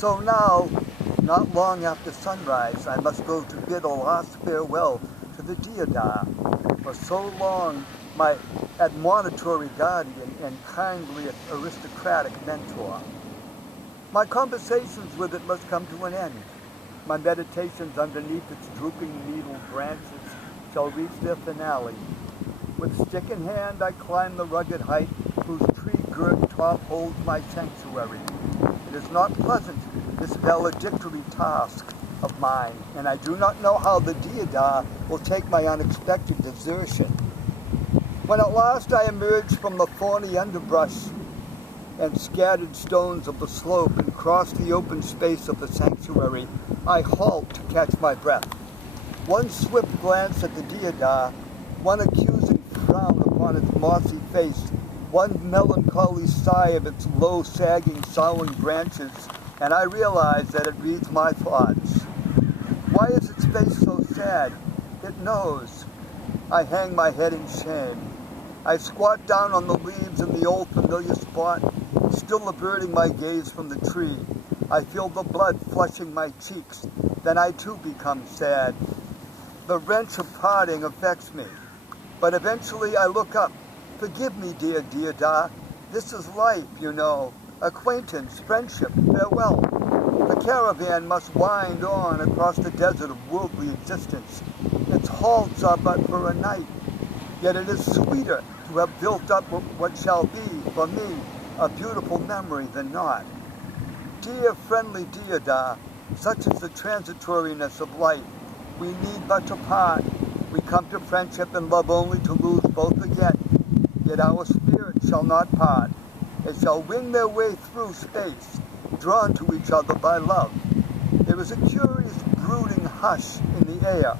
So now, not long after sunrise, I must go to bid a last farewell to the deodar. For so long, my admonitory guardian and kindly aristocratic mentor. My conversations with it must come to an end. My meditations underneath its drooping needle branches shall reach their finale. With stick in hand, I climb the rugged height whose tree-girt top holds my sanctuary. It is not pleasant, this valedictory task of mine, and I do not know how the deodar will take my unexpected desertion. When at last I emerge from the thorny underbrush and scattered stones of the slope and cross the open space of the sanctuary, I halt to catch my breath. One swift glance at the deodar, one accusing frown upon its mossy face, one melancholy sigh of its low, sagging, soughing branches, and I realize that it reads my thoughts. Why is its face so sad? It knows. I hang my head in shame. I squat down on the leaves in the old familiar spot, still averting my gaze from the tree. I feel the blood flushing my cheeks. Then I too become sad. The wrench of parting affects me. But eventually I look up. Forgive me, dear deodar. This is life, you know. Acquaintance, friendship, farewell. The caravan must wind on across the desert of worldly existence. Its halts are but for a night. Yet it is sweeter to have built up what shall be, for me, a beautiful memory than not. Dear friendly deodar, such is the transitoriness of life. We need but to part. We come to friendship and love only to lose both again. Yet our spirits shall not part. They shall win their way through space, drawn to each other by love. There is a curious brooding hush in the air,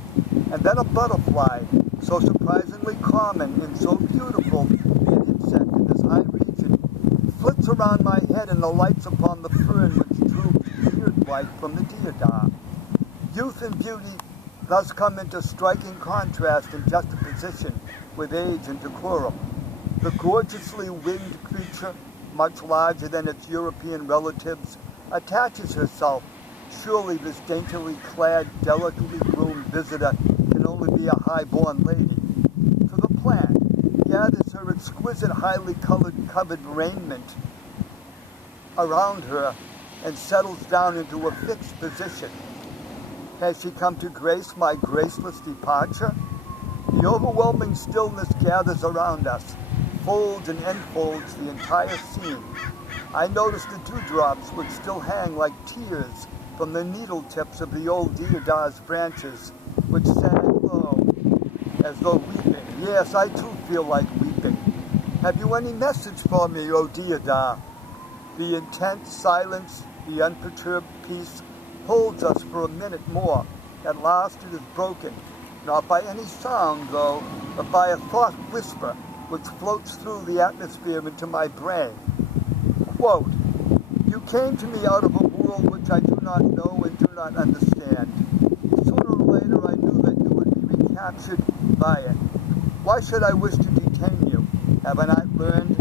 and then a butterfly, so surprisingly common and so beautiful an insect in this high region, flits around my head and alights upon the fern which droops beard-like from the deodar. Youth and beauty thus come into striking contrast and juxtaposition with age and decorum. The gorgeously winged creature, much larger than its European relatives, attaches herself. Surely this daintily clad, delicately groomed visitor can only be a high-born lady. To the plant, gathers her exquisite, highly covered raiment around her and settles down into a fixed position. Has she come to grace my graceless departure? The overwhelming stillness gathers around us, folds and enfolds the entire scene. I notice the dewdrops which still hang like tears from the needle tips of the old deodar's branches, which sag low, as though weeping. Yes, I too feel like weeping. Have you any message for me, O deodar? The intense silence, the unperturbed peace, holds us for a minute more. At last it is broken, not by any sound, though, but by a thought whisper which floats through the atmosphere into my brain. Quote, you came to me out of a world which I do not know and do not understand. Sooner or later I knew that you would be recaptured by it. Why should I wish to detain you? Have I not learned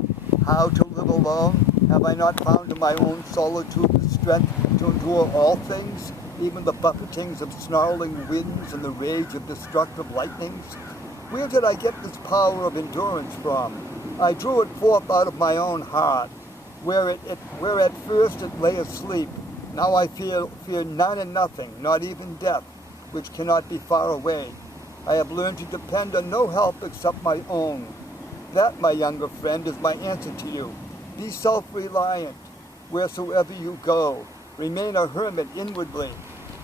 how to live alone? Have I not found in my own solitude the strength to endure all things, even the buffetings of snarling winds and the rage of destructive lightnings? Where did I get this power of endurance from? I drew it forth out of my own heart, where at first it lay asleep. Now I fear none and nothing, not even death, which cannot be far away. I have learned to depend on no help except my own. That, my younger friend, is my answer to you. Be self-reliant wheresoever you go. Remain a hermit inwardly.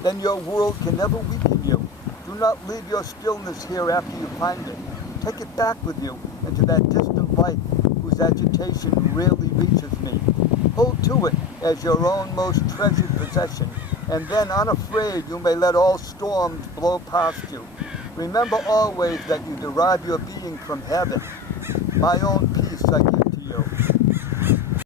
Then your world can never weaken you. Do not leave your stillness here after you find it. Take it back with you into that distant life whose agitation rarely reaches me. Hold to it as your own most treasured possession, and then, unafraid, you may let all storms blow past you. Remember always that you derive your being from heaven. My own peace I give